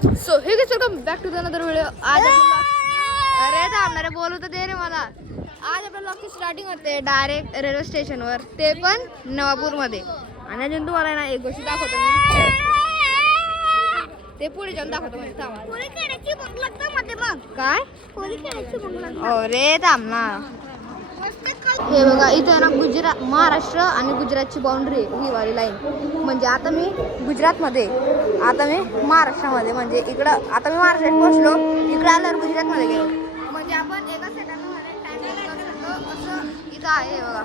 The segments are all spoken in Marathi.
So hey welcome back to the another video. आज अरे थांबणारे बोलू तर दे रे मला. आज आपल्या ब्लॉगची स्टार्टिंग होते डायरेक्ट रेल्वे स्टेशनवर, ते पण नवापूरमध्ये. आणि अजून तुम्हाला ना एक गोष्ट दाखवतो मी, ते पुढे जाऊन दाखवतो. म्हणजे थांबा काय अरे थांब ना. हे बघा इथे ना गुजरात, महाराष्ट्र आणि गुजरातची बाउंड्री ही वाली लाईन. म्हणजे आता मी गुजरातमध्ये, आता मी महाराष्ट्रामध्ये, म्हणजे इकडं आता मी महाराष्ट्रात पोहोचलो, इकडं आल्यावर गुजरातमध्ये गेलो. म्हणजे आपण एका सेकंदामध्ये टाइम करू शकतो असं इथं आहे. हे बघा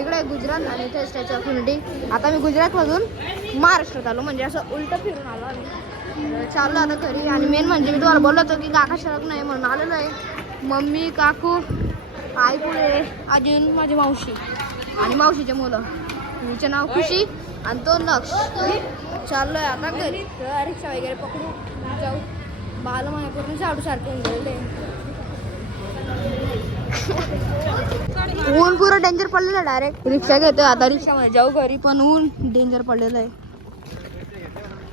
इकडे गुजरात आणि इथे स्टॅच्यू ऑफ युनिटी. आता मी गुजरातमधून महाराष्ट्रात आलो, म्हणजे असं उलटं फिरून आलो आम्ही. चाललो आता घरी. आणि मेन म्हणजे मी तुम्हाला बोललो होतो की काका शरद नाही म्हणून आलेलो आहे. मम्मी, काकू, आई, पुढे अजून माझी मावशी आणि मावशीचे मुलं. तिचे नाव खुशी आणि तो नक्ष. चाललोय आता घरी. रिक्षा वगैरे पकडू जाऊ. बालमायापूर्ण साडू सारखे गेलेले. ऊन पुरं डेंजर पडलेलं आहे. डायरेक्ट रिक्षा घेतोय आता, रिक्षामध्ये जाऊ घरी. पण ऊन डेंजर पडलेलं आहे.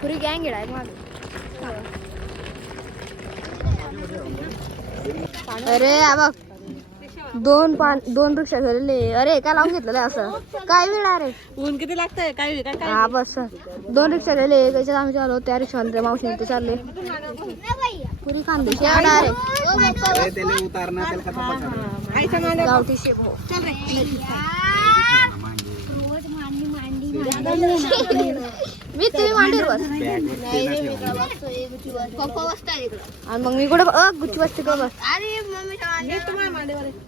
पुरी गँग आहे माझं. अरे बघ दोन रिक्षा झालेले. अरे काय लावून घेतलेलं असं काय वेळ. अरे ऊन किती लागतंय काय काय. हा बस दोन रिक्षा झाले. त्याच्यात आम्ही चाललो. त्या रिक्षामध्ये मावशी ते चालले पुरी कांदे गावठी शेप. मी तुम्ही मांडीवर बस. आणि मग मी कुठे गुच्ची बसते का बस.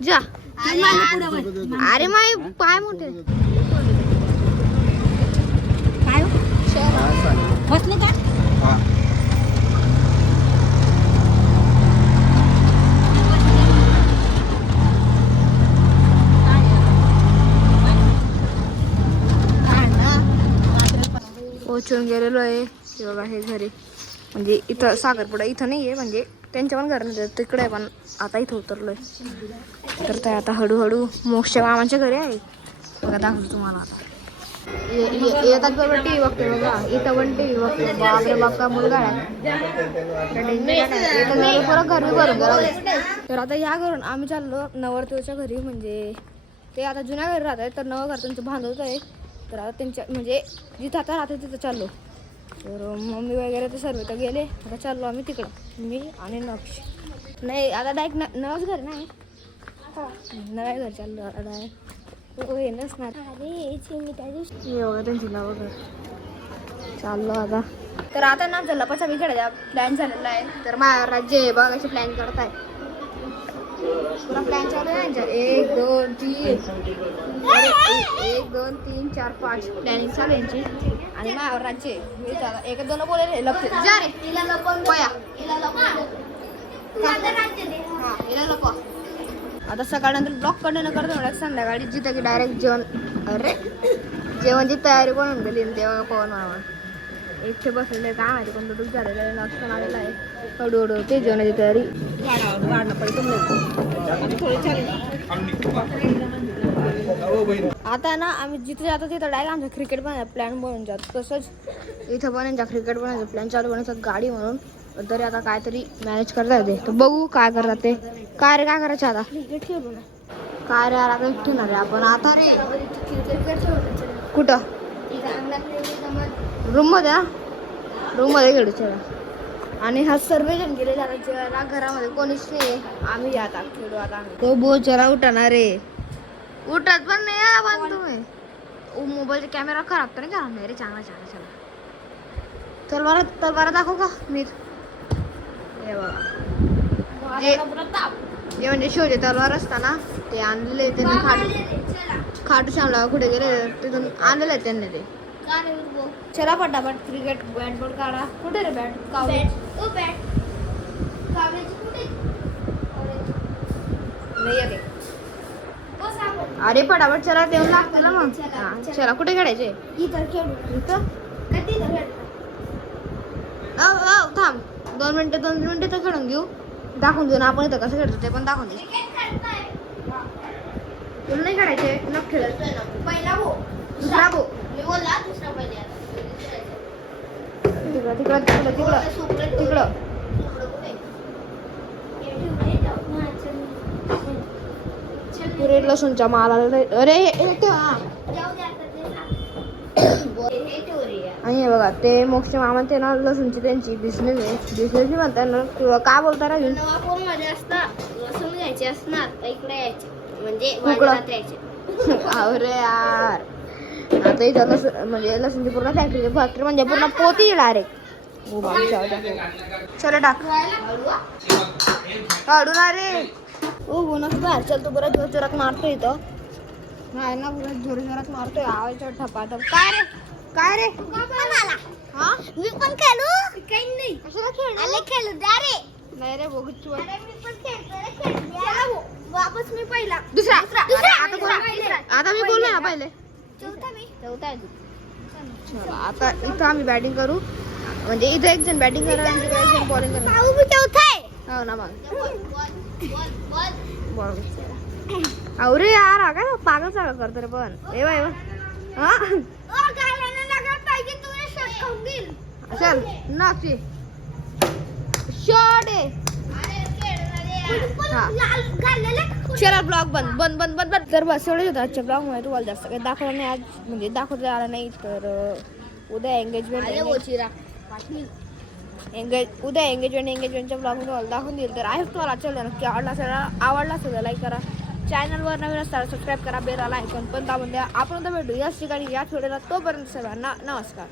जा. अरे माय पाय मोठे काय बसले का. पोचून गेलेलो आहे. हे बघा हे घरी, म्हणजे इथं साखरपुडा इथं नाही आहे, म्हणजे त्यांच्या पण घर नाही तिकडे आहे. पण आता इथं उतरलोय. तर ते आता हळूहळू मोक्षच्या मामाच्या घरी आहे. बघा दाखवतो तुम्हाला. आता येतात बरोबर टी व्ही बघते. बघा इथं पण टी व्ही बघते. बापरे बाप मुलगा आहे. परत घर बी भरून गेला. तर आता या घरून आम्ही चाललो नवरदेवाच्या घरी. म्हणजे ते आता जुन्या घरी राहत आहेत, तर नवं घर त्यांचं बांधवत आहे. तर आता त्यांच्या म्हणजे जिथं आता राहते तिथं चाललो. तर मम्मी वगैरे तर सर्व तर गेले. आता चाललो आम्ही तिकडं, मी आणि नक्ष. नाही आता डायरेक्ट नवंच घर नाही, नव्या घर चाललो आता डायरेक्ट. हे नसणार एवढं त्यांची नावं घर. चाललो आता. तर आता ना आमचा लपाचा बिघडायचा प्लॅन झालेला आहे. तर माझ्या राज्य बघ असे प्लॅन करत आहे. पुरा प्लॅन चालू आहे यांच्या. 1 2 3 4 5 प्लॅनिंग चालू यांची. आणि माझ्यावर राज्य मी त्याला एक दोन बोलायला लक्ष जा रे हिला लपवा. आता सकाळनंतर ब्लॉक कंटिन्यू करतो म्हणा. संध्याकाळी जिथं की डायरेक्ट जेवण. अरे जेवणची तयारी पण होऊन गेली. तेव्हा पवन मामा इथे बसलेले काय माहिती कोणतं दूध झालेलं आहे. नाश्ता आलेला आहे. हळूहळू ते जेवणाची तयारी. आता ना आम्ही जिथे जातो तिथं डायरेक्ट आमचा क्रिकेट बनायचा प्लॅन बनवून जातो. तसंच इथं पण यांचा क्रिकेट बनायचा प्लॅन चालू बनायचा गाडी म्हणून. तरी आता काहीतरी मॅनेज करता येते. तर बघू काय करतात ते. काय रे काय करायचं आता. क्रिकेट खेळू ना काय रे यार. आता ठेवणार आहे आपण आता रे. कुठं रूम मध्ये ना. रूम मध्ये खेळू चला. आणि हा सर्वजण गेले जेवायला. घरामध्ये कोणीच नाही. आम्ही आता खेळू. आता तो बोचरा उठणार रे. उठत पण नाही पण तुम्ही. मोबाईलचा कॅमेरा खराब तर नाही झाला. रे चांगला चांगला चला. तलवार दाखवू का मी. हे बघा जे म्हणजे शोचे तलवार असताना ते आणले त्यांनी. खाटू श्यामला कुठे गेले तिथून आणलेलं आहे त्यांनी ते. चला पटापट क्रिकेट बॅट बॉल काढा. कुठे रे बॅट. अरे पटापट चला देऊन लागतं ना मग. चला कुठे खेळायचे. इथं थांब 2 मिनिटं तर खेळून घेऊ. दाखवून देऊ ना आपण इथं कसं खेळतो ते पण दाखवून देऊ. तुला नाही खेळायचे न खेळत. पहिला भो दुसरा भो. तिकडं तिकडं तिकडं तिकडं तिकडं पुरे लसूणच्या माला अरे हे ठेव ना. आणि हे बघा ते मोक्ष मामा ते ना लसूणची त्यांची बिझनेस आहे. बिझनेस म्हणतात ना किंवा काय बोलता ना घेऊन मध्ये असतात लसूण घ्यायचे असणार इकडे यायचे म्हणजे उकडं. बाजारात यायचे. अरे यार आता इथं लसूण म्हणजे लसूणची पूर्ण फॅक्टरी म्हणजे पूर्ण पोती डायरेक्ट. चल टाक काढून अरे ओ बोनस बाहेर चल तू बरं जोर जोरात मारतोय इथं नाही ना बरं जोर जोरात मारतोय आवाज ठपाठप काय रे हा मी पण खेळू काही नाही कशाला खेळ आले खेळू द्या रे नाही रे बघू अरे मी पण खेळतो रे खेळू वापस मी पहिला दुसरा आता दुसरा. आता मी बोललो ना पहिले चौथा आहे तू. चला आता इथं आम्ही बॅटिंग करू म्हणजे इथं एक जण बॅटिंग करणार आणि तिकडे एक जण बॉलिंग करणार भाऊ मी चौथा आहे हो ना मग बॉल बरोबर अरे यार हा काय पागल सारखं करतो रे पण ए बाय हा गायला लागत पाहिजे तुला शॉट खाऊन घेईल चल नाक्षी शॉट आहे हा. चला ब्लॉग बंद बंद बंद बंद बंद तर बस एवढंच होतं आजच्या ब्लॉग मध्ये तुम्हाला जास्त काही दाखवलं नाही आज म्हणजे दाखवता आला नाही तर उद्या एंगेजमेंट उद्या एंगेजमेंटच्या ब्लॉग मध्ये तुम्हाला दाखवून देईल तर आहे तुम्हाला आजच्या नक्की आवडला असेल लाईक करा चॅनलवर नवीन असताना सबस्क्राईब करा बेल आयकॉन पण दाबून द्या आपण भेटू याच ठिकाणी याच व्हिडिओला तोपर्यंत सर्वांना नमस्कार.